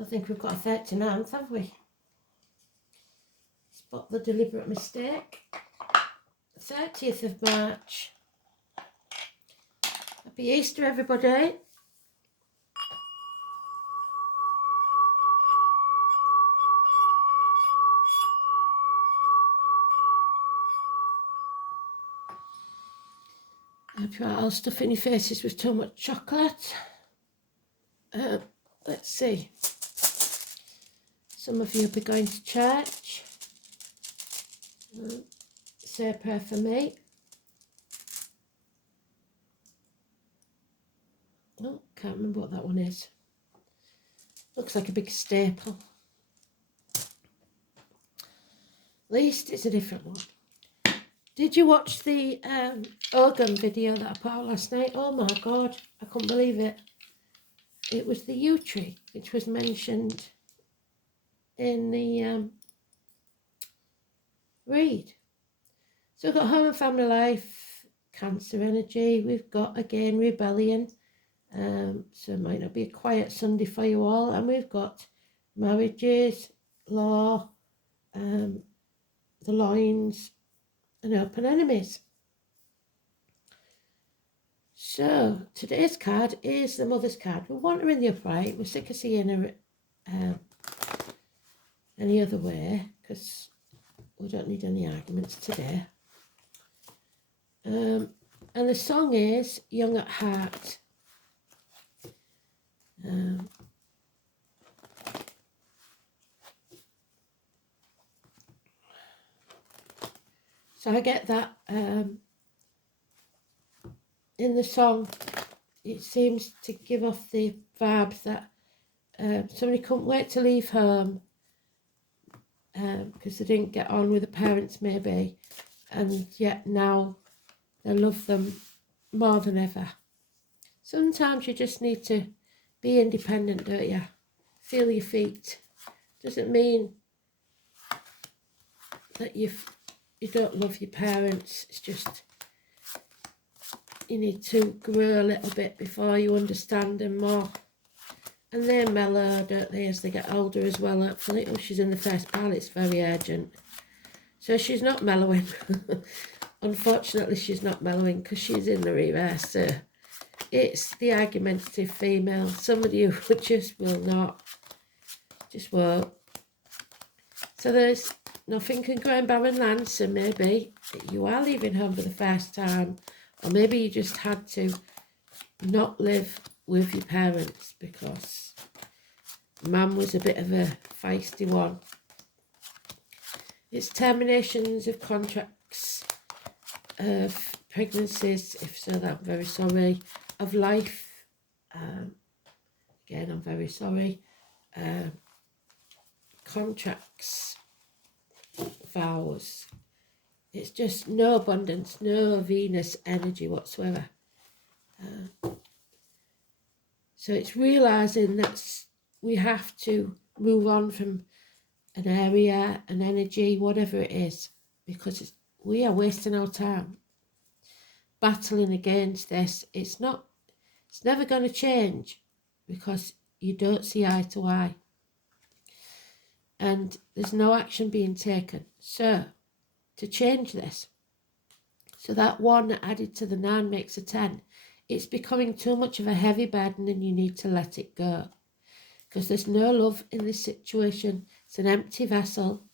don't think we've got a 39th, have we? Spot the deliberate mistake. 30th of March. Happy Easter, everybody. Hope you're all stuffing your faces with too much chocolate. Let's see. Some of you will be going to church. Say a prayer for me. Oh, can't remember what that one is. Looks like a big staple. At least it's a different one. Did you watch the organ video that I put out last night? Oh my God, I couldn't believe it. It was the yew tree, which was mentioned in the read. So we've got home and family life, Cancer energy. We've got, again, rebellion. So it might not be a quiet Sunday for you all. And we've got marriages, law, the loins, and open enemies. So today's card is the Mother's card. We want her in the upright. We're sick of seeing her any other way, because we don't need any arguments today. And the song is Young at Heart. So I get that in the song. It seems to give off the vibes that somebody couldn't wait to leave home because they didn't get on with the parents maybe, and yet now they love them more than ever. Sometimes you just need to be independent, don't you? Feel your feet. Doesn't mean that you don't love your parents. It's just you need to grow a little bit before you understand them more. And they mellow, don't they, as they get older as well, hopefully. Oh, she's in the first pile, it's very urgent. So she's not mellowing. Unfortunately, she's not mellowing because she's in the reverse. So it's the argumentative female. Somebody who just will not, just won't. So there's nothing can go in barren land. So maybe you are leaving home for the first time, or maybe you just had to not live with your parents because Mum was a bit of a feisty one. It's terminations of contracts, of pregnancies, if so, that I'm very sorry, of life, again, I'm very sorry, contracts, vows. It's just no abundance, no Venus energy whatsoever. So it's realising that we have to move on from an area, an energy, whatever it is, because we are wasting our time battling against this. It's never going to change because you don't see eye to eye. And there's no action being taken. So, to change this, so that 1 added to the 9 makes a 10. It's becoming too much of a heavy burden and you need to let it go. Because there's no love in this situation. It's an empty vessel.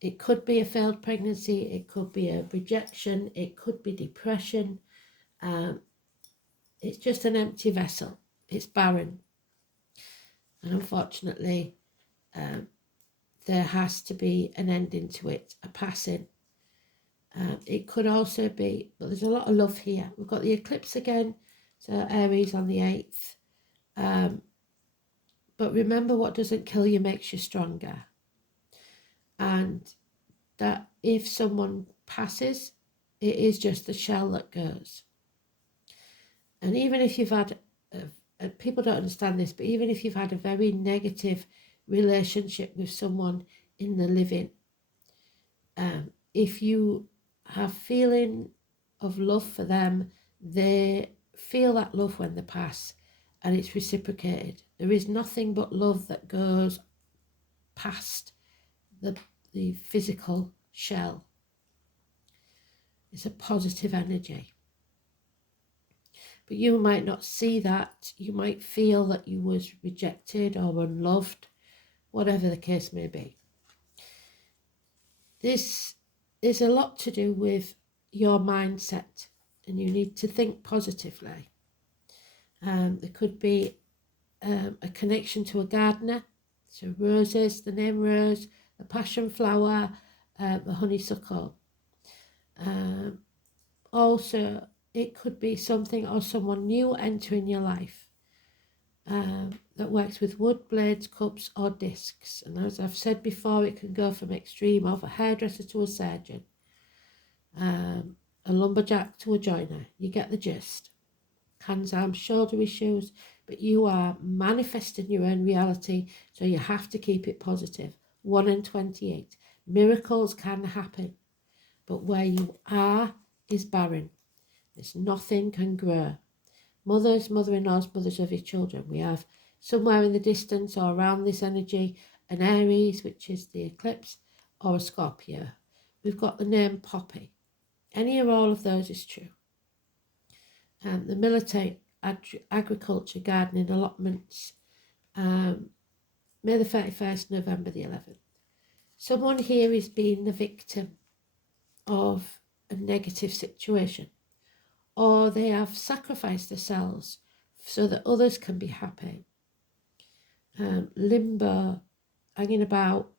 It could be a failed pregnancy. It could be a rejection. It could be depression. It's just an empty vessel. It's barren. And unfortunately, there has to be an ending to it, a passing. It could also be, but there's a lot of love here. We've got the eclipse again, so Aries on the 8th. But remember, what doesn't kill you makes you stronger. And that if someone passes, it is just the shell that goes. And even if you've had, people don't understand this, but even if you've had a very negative relationship with someone in the living, if you have feeling of love for them, they feel that love when they pass, and it's reciprocated. There is nothing but love that goes past the physical shell. It's a positive energy. But you might not see that. You might feel that you was rejected or unloved, whatever the case may be. This is a lot to do with your mindset, and you need to think positively. There could be a connection to a gardener, so roses, the name rose, the passion flower, the honeysuckle. Also, it could be something or someone new entering your life that works with wood, blades, cups or discs. And as I've said before, it can go from extreme of a hairdresser to a surgeon, a lumberjack to a joiner. You get the gist. Hands, arms, shoulder issues, but you are manifesting your own reality, so you have to keep it positive. 1 in 28. Miracles can happen, but where you are is barren. There's nothing can grow. Mothers, mother-in-laws, mothers of your children. We have somewhere in the distance or around this energy an Aries, which is the eclipse, or a Scorpio. We've got the name Poppy. Any or all of those is true. The military, agriculture, gardening, allotments, May the 31st, November the 11th. Someone here is being the victim of a negative situation, or they have sacrificed themselves so that others can be happy. Limbo, hanging about,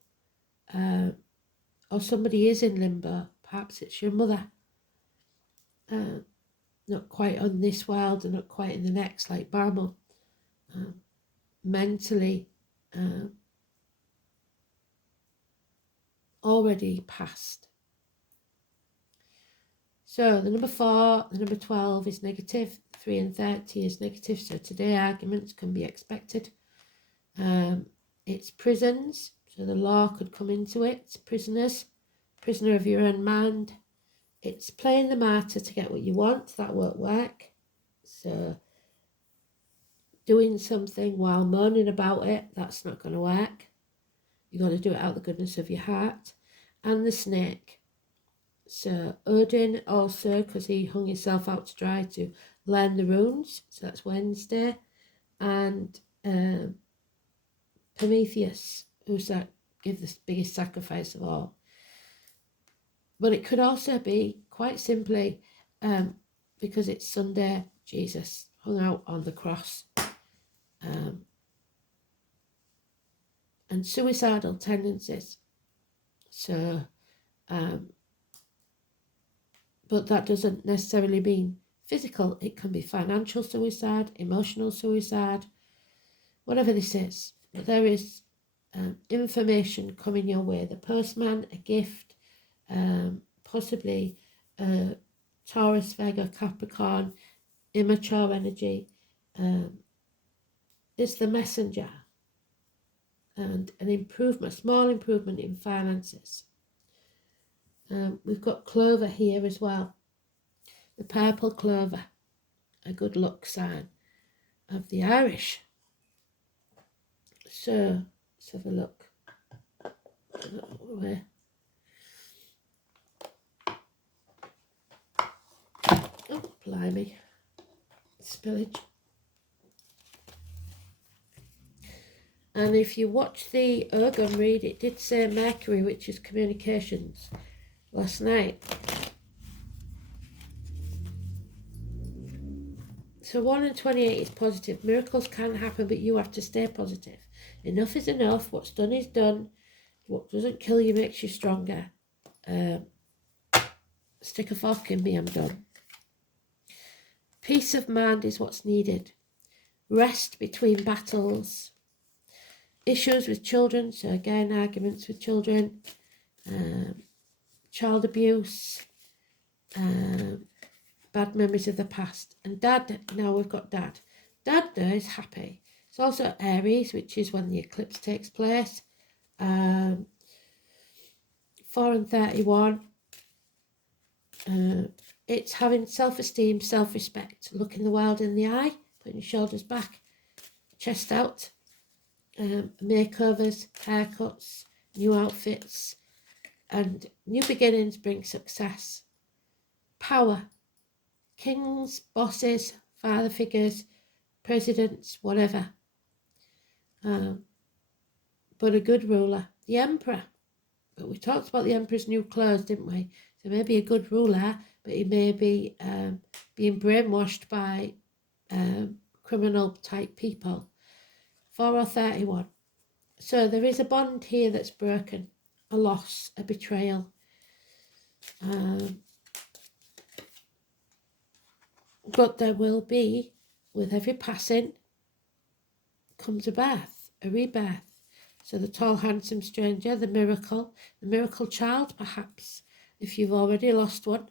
or somebody is in limbo. Perhaps it's your mother. Not quite on this world and not quite in the next, like Barmo. Mentally already past. So the number 4, the number 12 is negative, 3 and 30 is negative, so today arguments can be expected. It's prisons, so the law could come into it. Prisoners, prisoner of your own mind. It's playing the martyr to get what you want. That won't work. So doing something while moaning about it, that's not going to work. You've got to do it out of the goodness of your heart. And the snake. So Odin also, because he hung himself out to dry to learn the runes. So that's Wednesday. And Prometheus, who's that give the biggest sacrifice of all. But it could also be, quite simply, because it's Sunday, Jesus hung out on the cross. And suicidal tendencies. So, but that doesn't necessarily mean physical. It can be financial suicide, emotional suicide, whatever this is. But there is information coming your way. The postman, a gift, possibly Taurus, Virgo, Capricorn, immature energy. It's the messenger. And an improvement, small improvement in finances. We've got clover here as well. The purple clover, a good luck sign of the Irish. So, let's have a look. Oh, blimey. Spillage. And if you watch the Ogun read, it did say Mercury, which is communications, last night. So 1 in 28 is positive. Miracles can happen, but you have to stay positive. Enough is enough. What's done is done. What doesn't kill you makes you stronger. Stick a fork in me, I'm done. Peace of mind is what's needed. Rest between battles. Issues with children, so again, arguments with children. Child abuse. Bad memories of the past. And dad, now we've got dad. Dad now is happy. It's also Aries, which is when the eclipse takes place. 4 and 31. It's having self-esteem, self-respect, looking the world in the eye, putting your shoulders back, chest out, makeovers, haircuts, new outfits, and new beginnings bring success. Power, kings, bosses, father figures, presidents, whatever. But a good ruler, the emperor. But we talked about the emperor's new clothes, didn't we? So maybe a good ruler, but he may be being brainwashed by criminal type people. 4 or 31. So there is a bond here that's broken, a loss, a betrayal. But there will be, with every passing, comes a birth, a rebirth. So the tall, handsome stranger, the miracle child, perhaps, if you've already lost one.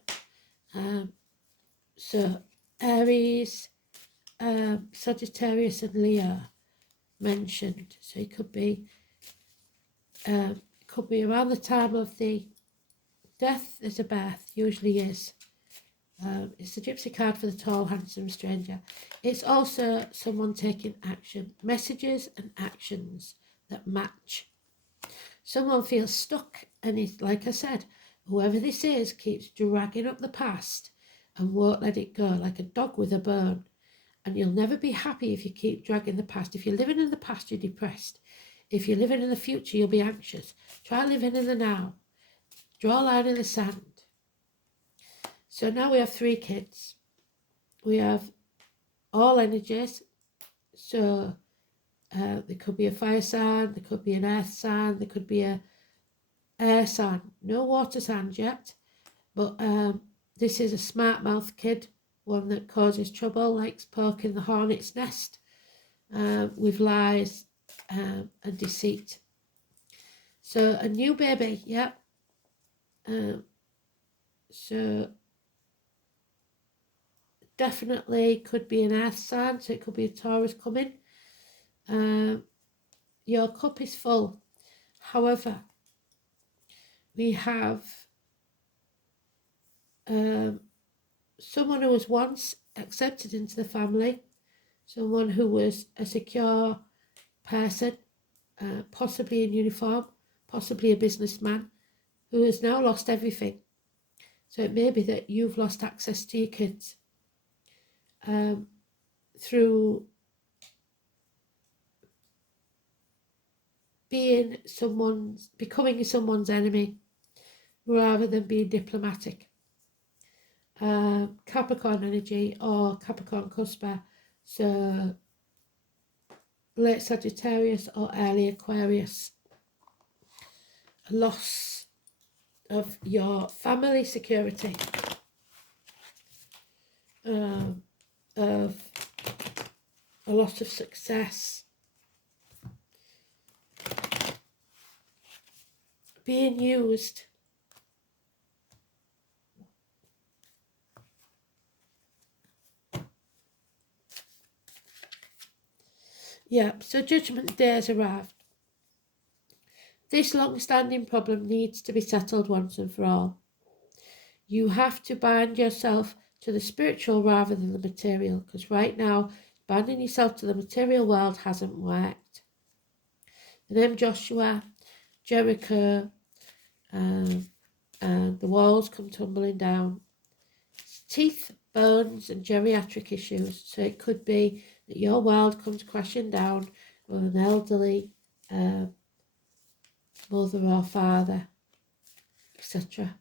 So Aries, Sagittarius and Leo mentioned. So it could be around the time of the death. There's a birth, usually is. It's the gypsy card for the tall, handsome stranger. It's also someone taking action, messages and actions that match. Someone feels stuck, and it's like I said, whoever this is keeps dragging up the past and won't let it go, like a dog with a bone. And you'll never be happy if you keep dragging the past. If you're living in the past, you're depressed. If you're living in the future, you'll be anxious. Try living in the now. Draw a line in the sand. So now we have 3 kids. We have all energies. So there could be a fire sign, there could be an earth sign, there could be a air sign. No water signs yet, but this is a smart mouth kid, one that causes trouble, likes poking the hornet's nest with lies and deceit. So a new baby, yeah. So definitely could be an earth sign, so it could be a Taurus coming. Your cup is full. However, we have someone who was once accepted into the family, someone who was a secure person, possibly in uniform, possibly a businessman, who has now lost everything. So it may be that you've lost access to your kids through becoming someone's enemy rather than being diplomatic. Capricorn energy or Capricorn cusper, so late Sagittarius or early Aquarius. A loss of your family security, of a loss of success, being used. Yeah, so Judgment Day has arrived. This long-standing problem needs to be settled once and for all. You have to bind yourself to the spiritual rather than the material, because right now, binding yourself to the material world hasn't worked. The name Joshua, Jericho, and the walls come tumbling down. Teeth, bones, and geriatric issues. So it could be that your world comes crashing down with an elderly mother or father, etc.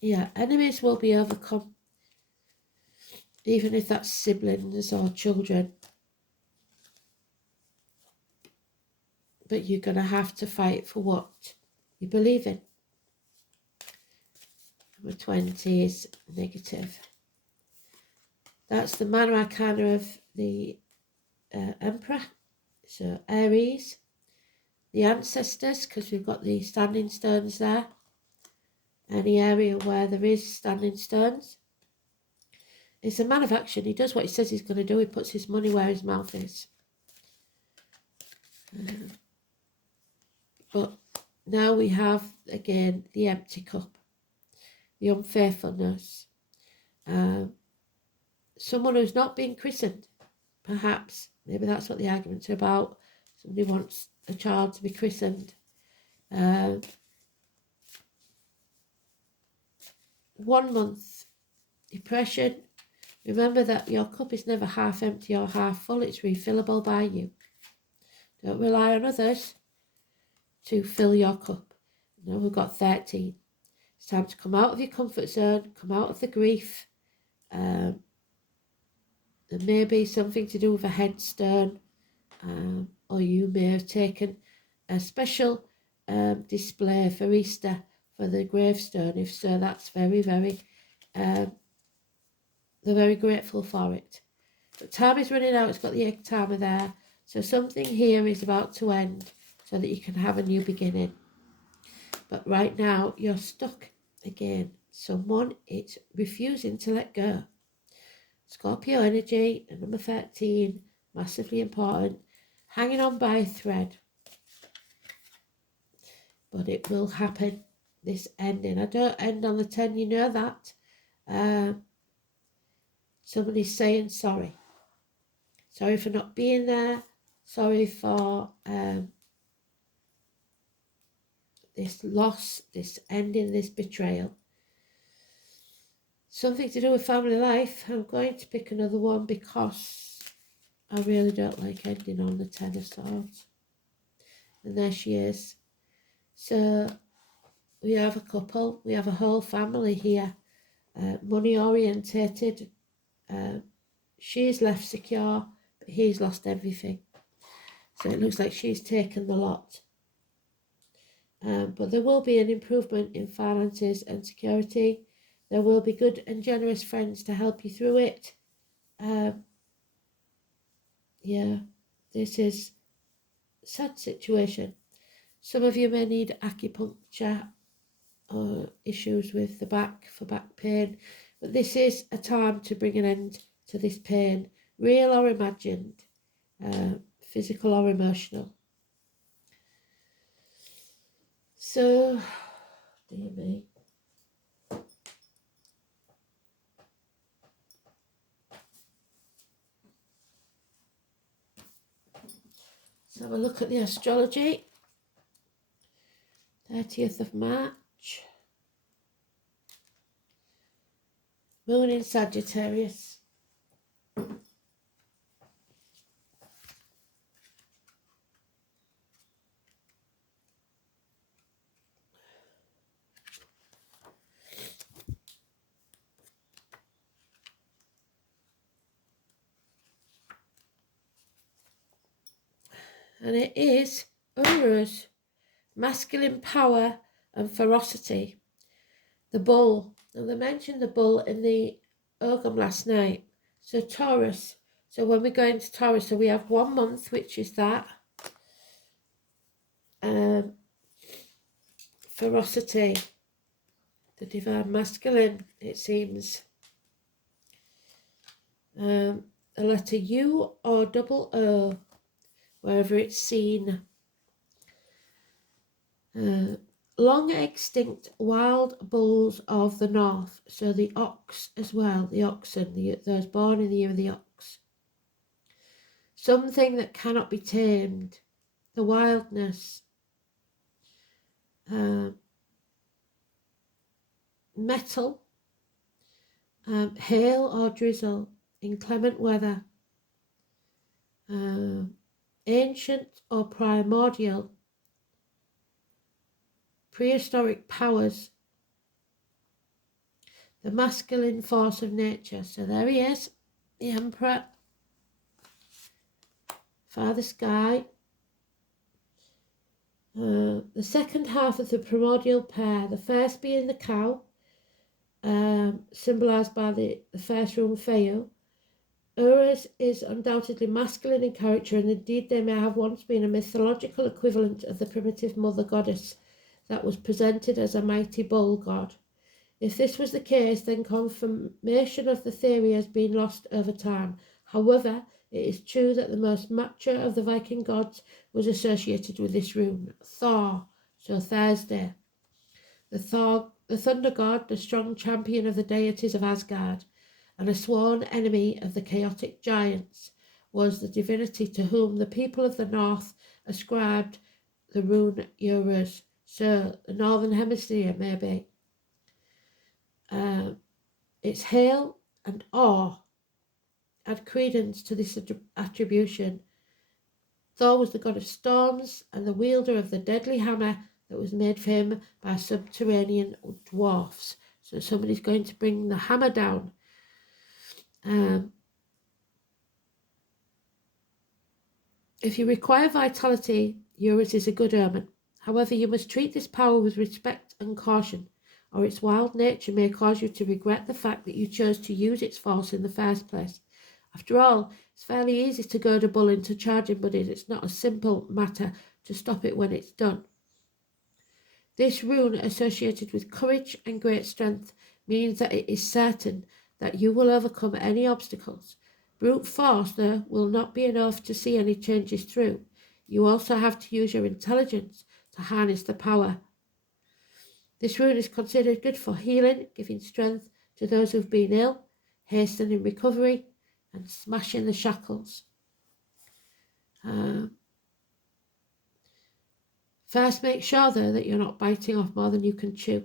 Yeah, enemies will be overcome, even if that's siblings or children. But you're going to have to fight for what you believe in. Number 20 is negative. That's the Mana Arcana of the Emperor. So Aries, the ancestors, because we've got the standing stones there. Any area where there is standing stones. It's a man of action. He does what he says he's going to do. He puts his money where his mouth is. But now we have, again, the empty cup. the unfaithfulness. Someone who's not been christened, perhaps, maybe that's what the arguments are about. Somebody wants a child to be christened. 1 month depression. Remember that your cup is never half empty or half full. It's refillable by you. Don't rely on others to fill your cup. Now we've got 13. It's time to come out of your comfort zone, come out of the grief. There may be something to do with a headstone, or you may have taken a special display for Easter for the gravestone. If so, that's very, very, they're very grateful for it. But time is running out. It's got the egg timer there. So something here is about to end so that you can have a new beginning. But right now, you're stuck again. Someone is refusing to let go. Scorpio energy, and number 13, massively important, hanging on by a thread. But it will happen, this ending. I don't end on the 10, you know that. Somebody's saying sorry. Sorry for not being there. Sorry for this loss, this ending, this betrayal. Something to do with family life. I'm going to pick another one because I really don't like ending on the 10 of Swords. And there she is. So we have a couple, we have a whole family here. Money orientated. She's left secure, but he's lost everything. So it looks like she's taken the lot. But there will be an improvement in finances and security. There will be good and generous friends to help you through it. Yeah, this is a sad situation. Some of you may need acupuncture or issues with the back for back pain. But this is a time to bring an end to this pain, real or imagined, physical or emotional. So, dear me. Let's have a look at the astrology. 30th of March. Moon in Sagittarius. And it is Uruz, masculine power and ferocity. The bull. And they mentioned the bull in the Ogam last night. So Taurus. So when we go into Taurus, so we have 1 month, which is that. Ferocity. The divine masculine, it seems. A letter U or double O, wherever it's seen. Long extinct wild bulls of the north, so the ox as well, the oxen, those born in the year of the ox. Something that cannot be tamed, the wildness. Metal, hail or drizzle, inclement weather. Ancient or primordial, prehistoric powers, the masculine force of nature. So there he is, the Emperor, Father Sky. The second half of the primordial pair, the first being the cow, symbolised by the first room Feo. Uruz is undoubtedly masculine in character, and indeed they may have once been a mythological equivalent of the primitive mother goddess that was presented as a mighty bull god. If this was the case, then confirmation of the theory has been lost over time. However, it is true that the most mature of the Viking gods was associated with this rune, Thor, so Thursday. The Thor The thunder god, the strong champion of the deities of Asgard, and a sworn enemy of the chaotic giants, was the divinity to whom the people of the north ascribed the rune Eurus. So the northern hemisphere, maybe. Its hail and awe add credence to this attribution. Thor was the god of storms and the wielder of the deadly hammer that was made for him by subterranean dwarfs. So somebody's going to bring the hammer down. If you require vitality, Eurus is a good omen. However, you must treat this power with respect and caution, or its wild nature may cause you to regret the fact that you chose to use its force in the first place. After all, it's fairly easy to goad a bull into charging, but it's not a simple matter to stop it when it's done. This rune, associated with courage and great strength, means that it is certain that you will overcome any obstacles. Brute force, though, will not be enough to see any changes through. You also have to use your intelligence to harness the power. This rune is considered good for healing, giving strength to those who've been ill, hastening recovery, and smashing the shackles. First, make sure, though, that you're not biting off more than you can chew.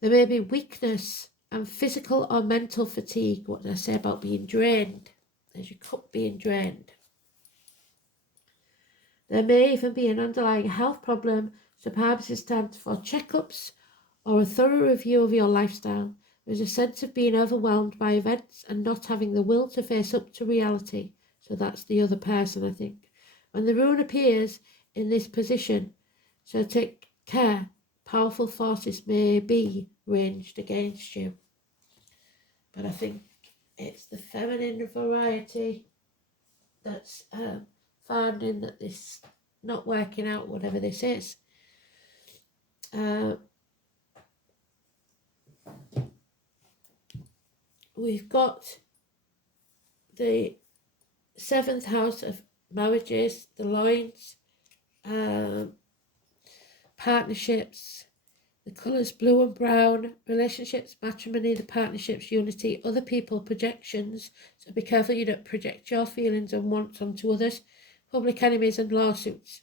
There may be weakness and physical or mental fatigue. What did I say about being drained? There's your cup being drained. There may even be an underlying health problem, so perhaps it's time for checkups or a thorough review of your lifestyle. There's a sense of being overwhelmed by events and not having the will to face up to reality. So that's the other person, I think. When the rune appears in this position, so take care, powerful forces may be ranged against you. But I think it's the feminine variety that's finding that this not working out, whatever this is. We've got the 7th house of marriages, the loins, partnerships, the colours blue and brown, relationships, matrimony, the partnerships, unity, other people, projections. So be careful you don't project your feelings and wants onto others. Public enemies and lawsuits.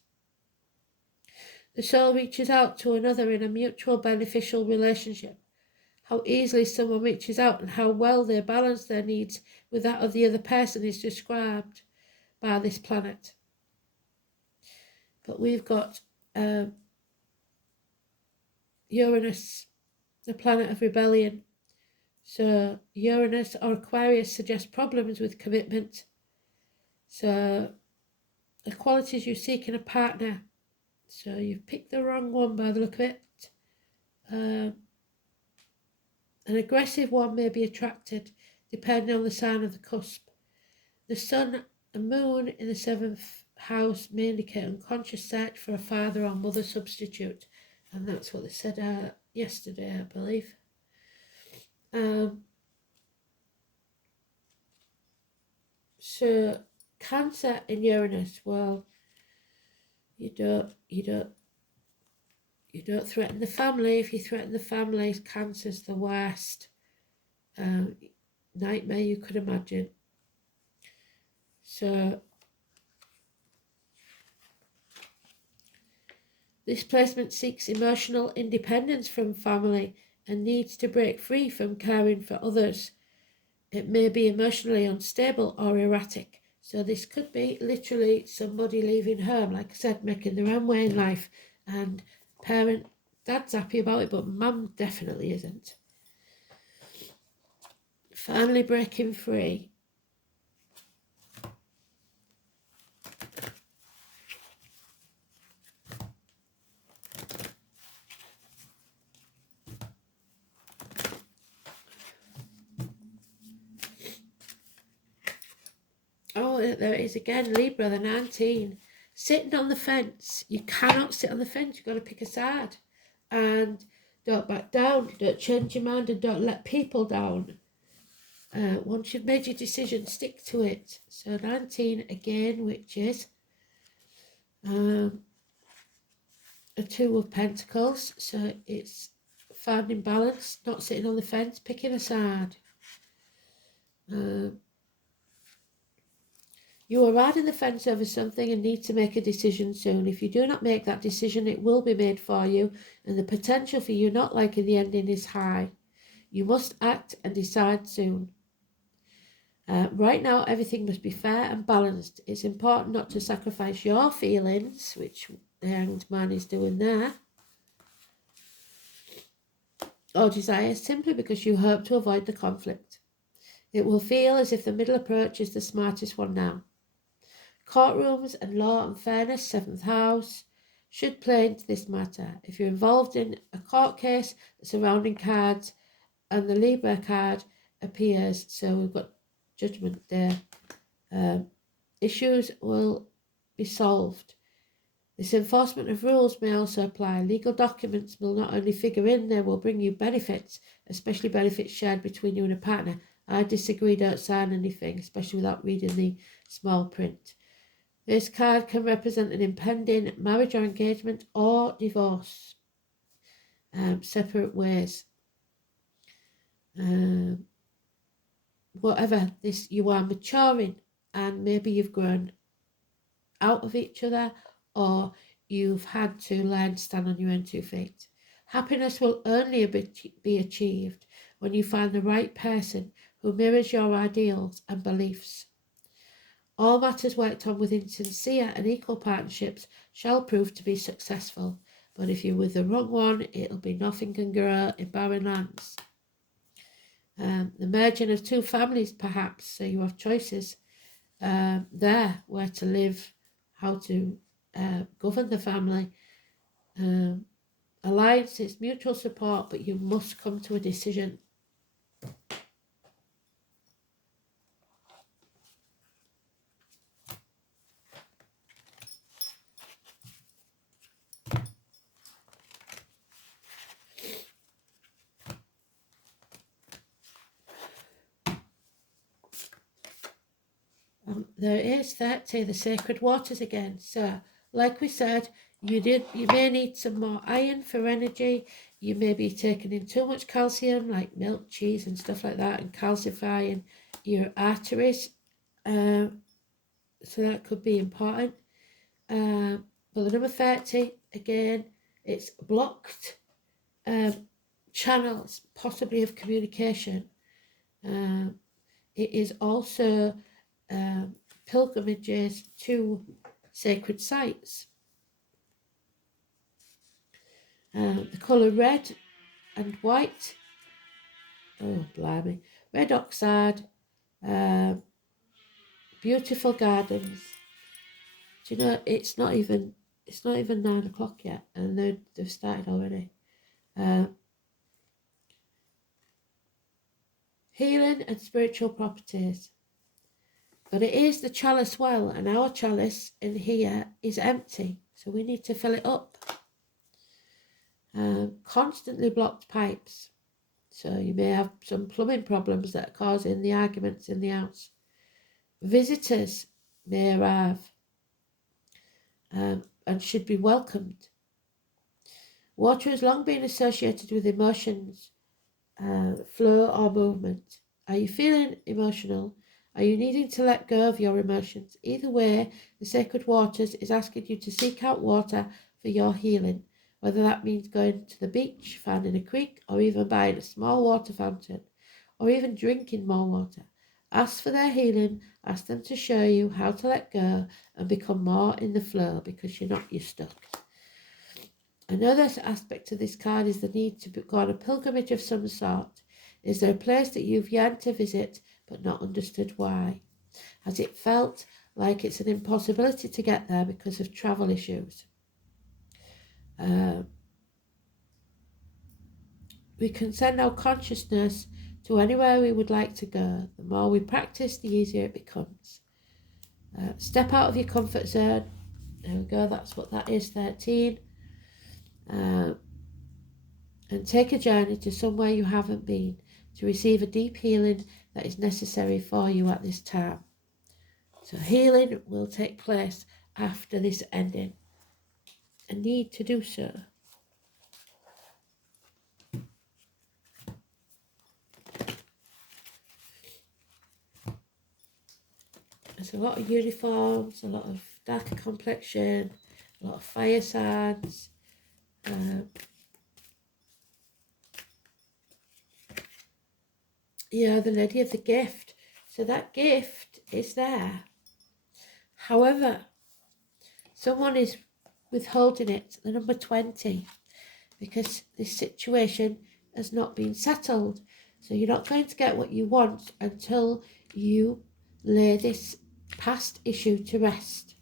The soul reaches out to another in a mutual beneficial relationship. How easily someone reaches out and how well they balance their needs with that of the other person is described by this planet. But we've got Uranus, the planet of rebellion. So Uranus or Aquarius suggests problems with commitment. So the qualities you seek in a partner. So you've picked the wrong one by the look of it. An aggressive one may be attracted depending on the sign of the cusp. The sun and moon in the 7th house may indicate unconscious search for a father or mother substitute. And that's what they said yesterday, I believe. So Cancer in Uranus, well, you don't threaten the family. If you threaten the family, Cancer's the worst nightmare you could imagine. So this placement seeks emotional independence from family and needs to break free from caring for others. It may be emotionally unstable or erratic. So this could be literally somebody leaving home, like I said, making their own way in life, and dad's happy about it, but mum definitely isn't. Finally breaking free. Oh, there it is again, Libra, the 19. Sitting on the fence. You cannot sit on the fence. You've got to pick a side. And don't back down. Don't change your mind and don't let people down. Once you've made your decision, stick to it. So 19 again, which is a Two of Pentacles, so it's finding balance, not sitting on the fence, picking a side. You are riding the fence over something and need to make a decision soon. If you do not make that decision, it will be made for you, and the potential for you not liking the ending is high. You must act and decide soon. Right now, everything must be fair and balanced. It's important not to sacrifice your feelings, which the Hanged Man is doing there, or desires simply because you hope to avoid the conflict. It will feel as if the middle approach is the smartest one now. Courtrooms and law and fairness, 7th house, should play into this matter. If you're involved in a court case, the surrounding cards and the Libra card appears, so we've got judgment there. Issues will be solved. This enforcement of rules may also apply. Legal documents will not only figure in, they will bring you benefits, especially benefits shared between you and a partner. I disagree, don't sign anything, especially without reading the small print. This card can represent an impending marriage or engagement or divorce. Separate ways. Whatever this, you are maturing, and maybe you've grown out of each other, or you've had to learn to stand on your own 2 feet. Happiness will only be achieved when you find the right person who mirrors your ideals and beliefs. All matters worked on within sincere and equal partnerships shall prove to be successful, but if you're with the wrong one, it'll be nothing can grow in barren lands. The merging of 2 families, perhaps, so you have choices there, where to live, how to govern the family. Alliances, mutual support, but you must come to a decision. There is 30, the sacred waters again. So, like we said, you may need some more iron for energy. You may be taking in too much calcium, like milk, cheese, and stuff like that, and calcifying your arteries. So that could be important. But the number 30, again, it's blocked channels, possibly of communication. It is also pilgrimages to sacred sites. The colour red and white. Oh, blimey. Red oxide. Beautiful gardens. Do you know, it's not even 9 o'clock yet, and they've started already. Healing and spiritual properties. But it is the chalice well, and our chalice in here is empty, so we need to fill it up. Constantly blocked pipes, so you may have some plumbing problems that are causing the arguments in the house. Visitors may arrive and should be welcomed. Water has long been associated with emotions, flow or movement. Are you feeling emotional? Are you needing to let go of your emotions? Either way, the sacred waters is asking you to seek out water for your healing, whether that means going to the beach, finding a creek, or even buying a small water fountain, or even drinking more water. Ask for their healing, ask them to show you how to let go and become more in the flow, because you're stuck. Another aspect of this card is the need to go on a pilgrimage of some sort. Is there a place that you've yearned to visit but not understood why? Has it felt like it's an impossibility to get there because of travel issues? We can send our consciousness to anywhere we would like to go. The more we practice, the easier it becomes. Step out of your comfort zone. There we go, that's what that is, 13. And take a journey to somewhere you haven't been to receive a deep healing that is necessary for you at this time. So healing will take place after this ending. a need to do so. There's a lot of uniforms, a lot of darker complexion, a lot of fire signs. Yeah, the Lady of the Gift. So that gift is there. However, someone is withholding it, the number 20, because this situation has not been settled. So you're not going to get what you want until you lay this past issue to rest.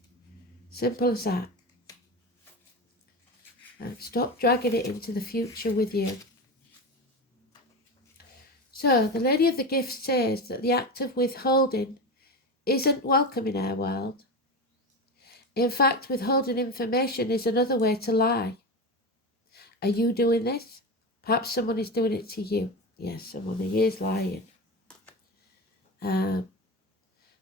Simple as that. And stop dragging it into the future with you. So the Lady of the Gift says that the act of withholding isn't welcome in our world. In fact, withholding information is another way to lie. Are you doing this? Perhaps someone is doing it to you. Yes, someone is lying.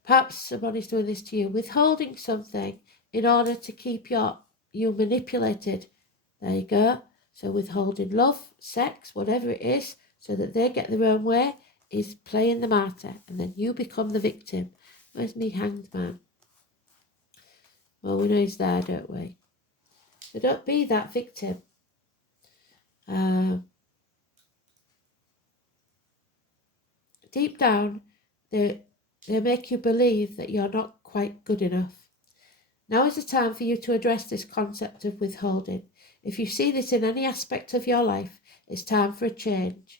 Perhaps someone is doing this to you, withholding something in order to keep you manipulated. There you go. So withholding love, sex, whatever it is, so that they get their own way, is playing the martyr, and then you become the victim. Where's me hanged man? Well, we know he's there, don't we? So don't be that victim. Deep down, they make you believe that you're not quite good enough. Now is the time for you to address this concept of withholding. If you see this in any aspect of your life, it's time for a change.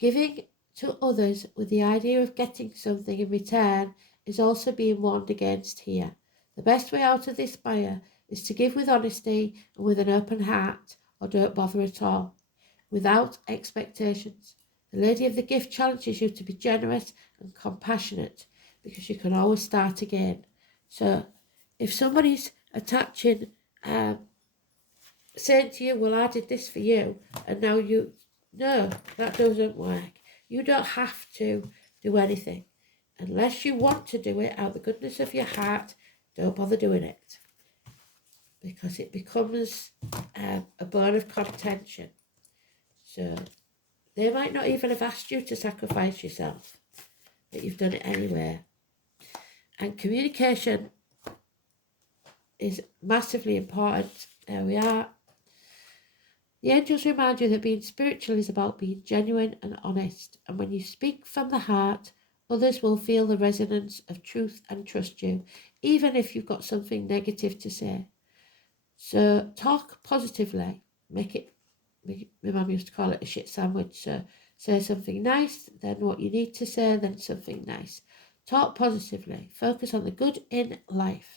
Giving to others with the idea of getting something in return is also being warned against here. The best way out of this fire is to give with honesty and with an open heart, or don't bother at all, without expectations. The Lady of the Gift challenges you to be generous and compassionate, because you can always start again. So if somebody's attaching, saying to you, well, I did this for you, and now no, that doesn't work. You don't have to do anything. Unless you want to do it out of the goodness of your heart, don't bother doing it. Because it becomes a bone of contention. So they might not even have asked you to sacrifice yourself, but you've done it anyway. And communication is massively important. There we are. The angels remind you that being spiritual is about being genuine and honest. And when you speak from the heart, others will feel the resonance of truth and trust you, even if you've got something negative to say. So talk positively. My mum used to call it a shit sandwich. So say something nice, then what you need to say, then something nice. Talk positively. Focus on the good in life.